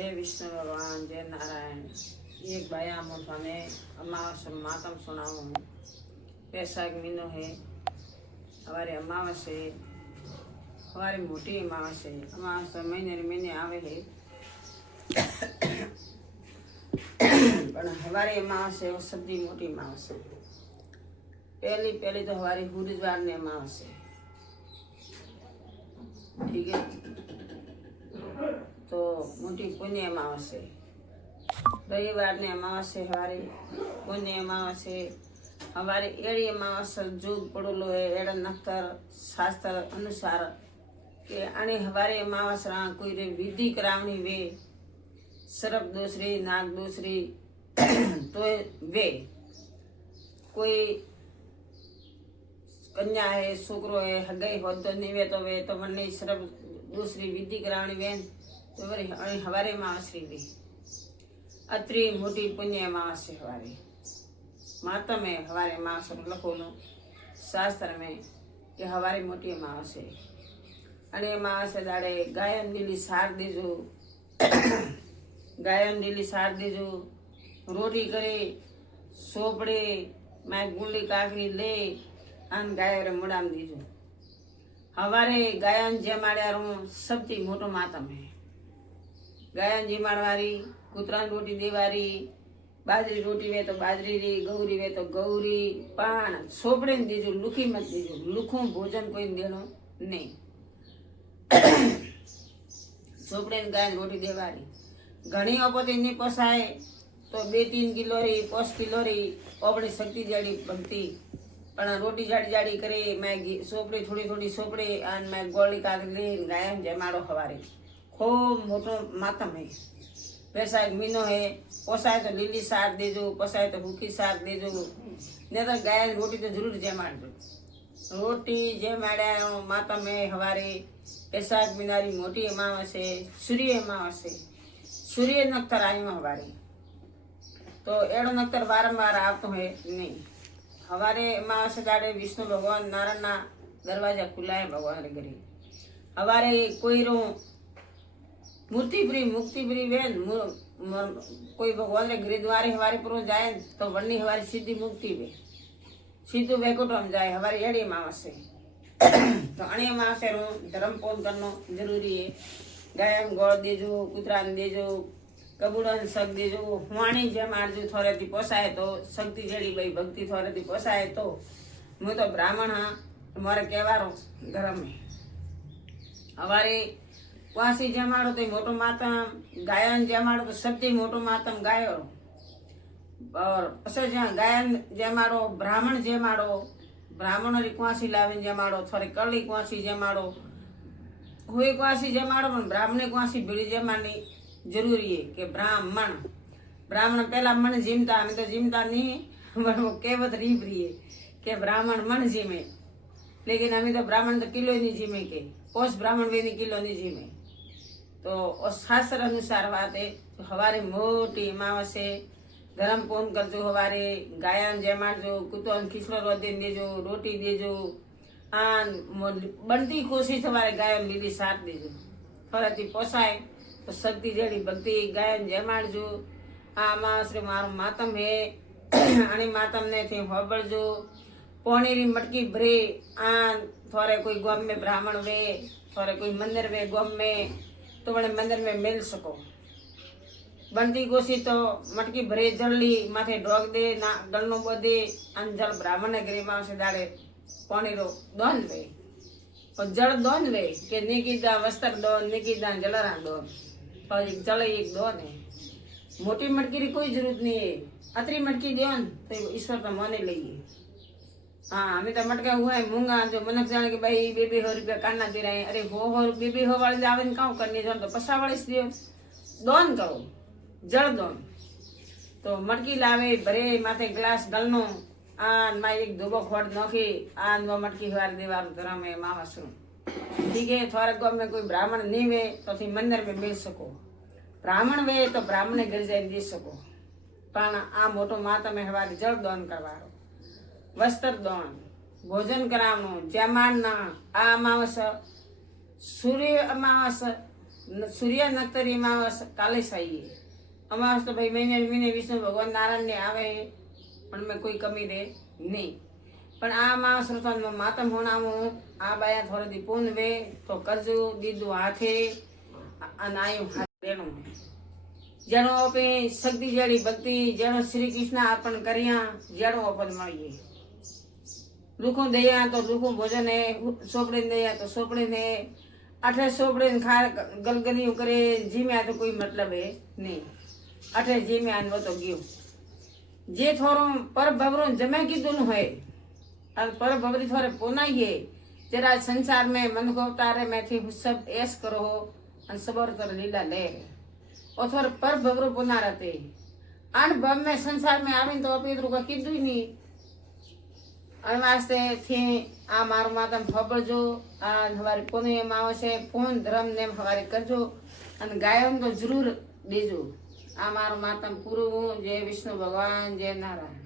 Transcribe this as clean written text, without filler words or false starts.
जय विष्णु भगवान, जय नारायण। एक भाया मोठाने अमावस मातम सुनाऊं। वैशाख महीनो है, हमारे अमावस है, हमारी मोटी अमावस है। अमावस महीने आवे है पर हमारी अमावस है वो सबसे मोटी अमावस है। पहली तो हमारी गुरुद्वार ने अमावस है, ठीक है। तो मोटी पुण्य अमावस है। रविवार ने अमावस है, हमारी पुण्य अमावस है। हमारी एड़ी अमावस जोग पड़ोलो है एड़ा नख्तर शास्त्र अनुसार के आने हमारे अमावस रहा कोई रे विधि करावनी वे सर्प दूसरी नाग दूसरी तो वे कोई कन्या है छोकरो है हगई हो तो नहीं वे तो मन सर्प दूसरी विधि करावनी वे तो हमारे अमावस री अत्री मोटी पुण्य अमावस है। हमारे माता में हमारे अमावस लखो लो शास्त्र में कि हमारी मोटी अमावस है। अने अमावस दाड़े गायन लीली सार दीजो गायन लीली सार दीजो रोटी करे सोपड़े मैं गुंडी काकरी ले आन गाय रे मुड़ाम दीजो। हमारे गायन जमाड़िया रू सबથી मोटो मातम है। गायन जिमाड़वारी कुतरा रोटी देवारी बाजरी रोटी वे तो बाजरी री गौरी वे तो गौरी पान सोपड़े ने दीजो लुखी मत दीजो लुखू भोजन कोई देनो नहीं। सोपड़े ने गाय रोटी देवारी घणी अपती नहीं पोसाय तो 2-3 किलो री 5 किलो री अपनी शक्ति जाड़ी भक्ति पण रोटी जाड़ी जाड़ी करे मैं सोपड़ी थोड़ी सोपड़ी आन मैं गोली काट ले गाय जमाड़ो हवारे खूब मोटो मातम है। वैशाख महीनो है, पोसाय तो लीली सार देजो पोसाय तो भूखी सार देजो नहीं तो गाय रोटी तो जरूर जमाड़ो। रोटी जमाड़ा मातम है हवारे। वैशाख महीनारी मोटी अमावस है, सूर्य अमावस है। सूर्य नक्षत्र आयु हवारे तो एड़ो नक्षत्र वारंवार आवतो है नहीं। हवारे अमावस दाड़े विष्णु भगवान नारायण ना दरवाजा खुला है भगवान रे घरे। हवारे कोई रो मूर्तिप्री मुक्तिप्री वेन कोई भगवान रे घरे द्वारे हमारे पर जाए तो वन्नी हमारी सीधी मुक्ति वे सीधो वैकुंठ हम जाए। हमारी एड़ी अमावस है तो अणी अमावस रो धर्म पोन करनो जरूरी है। गायन गोड़ देजो कुतरान देजो कबूड़न सक देजो हुआणी जमाड़जो थोड़े थी पोसाए तो शक्ति जड़ी भाई भक्ति थोड़े थी पोसाए तो मैं तो ब्राह्मण हाँ मारे कहवारो धर्म में। हमारे वासी जमाड़ो तो मोटो मातम गायन जमाड़ो तो सबसे मोटो मातम गायो और पछे ज्यां गायन जमाड़ो ब्राह्मण जमाड़ो ब्राह्मण री कुआसी लावीने जमाड़ो थोड़ी कड़ी कुआसी जमाड़ो हुई कुआसी जमाड़ो पण ब्राह्मण कुआसी भीड़ी जमाड़नी जरूरी है कि ब्राह्मण पहला मन जीमता हमें तो जीमता नहीं पर वो कहेवत रीप रही है कि ब्राह्मण मन जीमे लेकिन हमें तो ब्राह्मण तो किलो ही नहीं जीमे के पोष ब्राह्मण भी नहीं किलो नहीं जीमे। तो उस शास्त्र अनुसार बात है तो हमारे मोटी अमावस है। धर्म पूर्ण कर जो हमारे गायन जमाड़ो कुतो खिचड़ो रोटी देजो रोटी देजो आन बनती कोशिश हमारे गायन लीली साथ देजो थोड़ा थी पोसाए तो शक्ति जड़ी भक्ति गायन जमाड़जो। आ अमावस रे मारो मातम है अणी मातम ने थी होबड़जो पोणी री मटकी भरे आन थोड़े कोई गाम में ब्राह्मण वे थोड़े कोई मंदिर वे गाम में तो बड़े मंदिर में मिल सको। बनती कोशी तो मटकी भरे जल ली माथे डोग दे ना गलनो बदे अन जल ब्राह्मण ने गरीब से दाड़े पानी रो दोन वे और जल दोन वे के निकीदा वस्त्र दोन निकीदा जलरा दोन और एक जल एक दोन है। मोटी मटकी री कोई जरूरत नहीं है। अतरी मटकी दोन तो ईश्वर तो माने लिए। हाँ हमें तो मटका हुआ है मूंगा जो मनक जाने के भाई 200 रुपया काटना दे रहे हैं। अरे हो 200 वाले जावे काउ करने जाओ तो पसा वाले इसलिए दोन करो जड़ दोन तो मटकी लावे भरे माथे ग्लास गलनो आन माई एक धोबो खोट नोखी आन वो मटकी हवार दीवार धर्म में मावस ठीक है। थोड़ा गाँव में कोई ब्राह्मण नहीं वे तो थी मंदिर में मिल सको ब्राह्मण वे तो ब्राह्मण घर जाए दे सको पण आ मोटो माता में हवारी जड़ दान करवारो वस्त्र दान भोजन करावनो जमाड़ना आ अमावस सूर्य अमावस સૂર્ય નક્તરી અમાવસ કાલે સાઈએ અમાવસ તો ભાઈ મહિને મહિને વિષ્ણુ ભગવાન નારાયણને આવે પણ મેં કોઈ કમી દે નહીં પણ આ અમાવસ રતન માતમ હોણાવું આ બાયા થોડી પૂન વે તો કરજો દીધું હાથે અને આયું હાથ દેણું જેનો આપે શક્તિ જેડી ભક્તિ જેનો શ્રી કૃષ્ણ અર્પણ કર્યા જેનો અપન મળીએ લુખું દયા તો લુખું ભોજન હે સોપડી દયા તો સોપડી ને આઠે સોપડી ખા ગલગલિયું કરે જીમ્યા તો કોઈ મતલબ હે નહીં આઠે જીમ્યા ને તો ગયું જે થોડું પર ભવરું જમે કીધું હોય और पर भवरी थोड़े पोनाइए जरा संसार में मन को अवतारे में थी सब ऐस करो और सबर कर लीला ले और थोड़े पर भवरो पोना रहते आठ भव में संसार में आवे तो अपने का कीधु ही नहीं और वास्ते थी आ मारो मातम फबड़जो आ हमारी पोने माओ से पूर्ण धर्म ने हमारे करजो और गायों तो जरूर देजो आ मारो मातम पूरो जय विष्णु भगवान जय नारायण।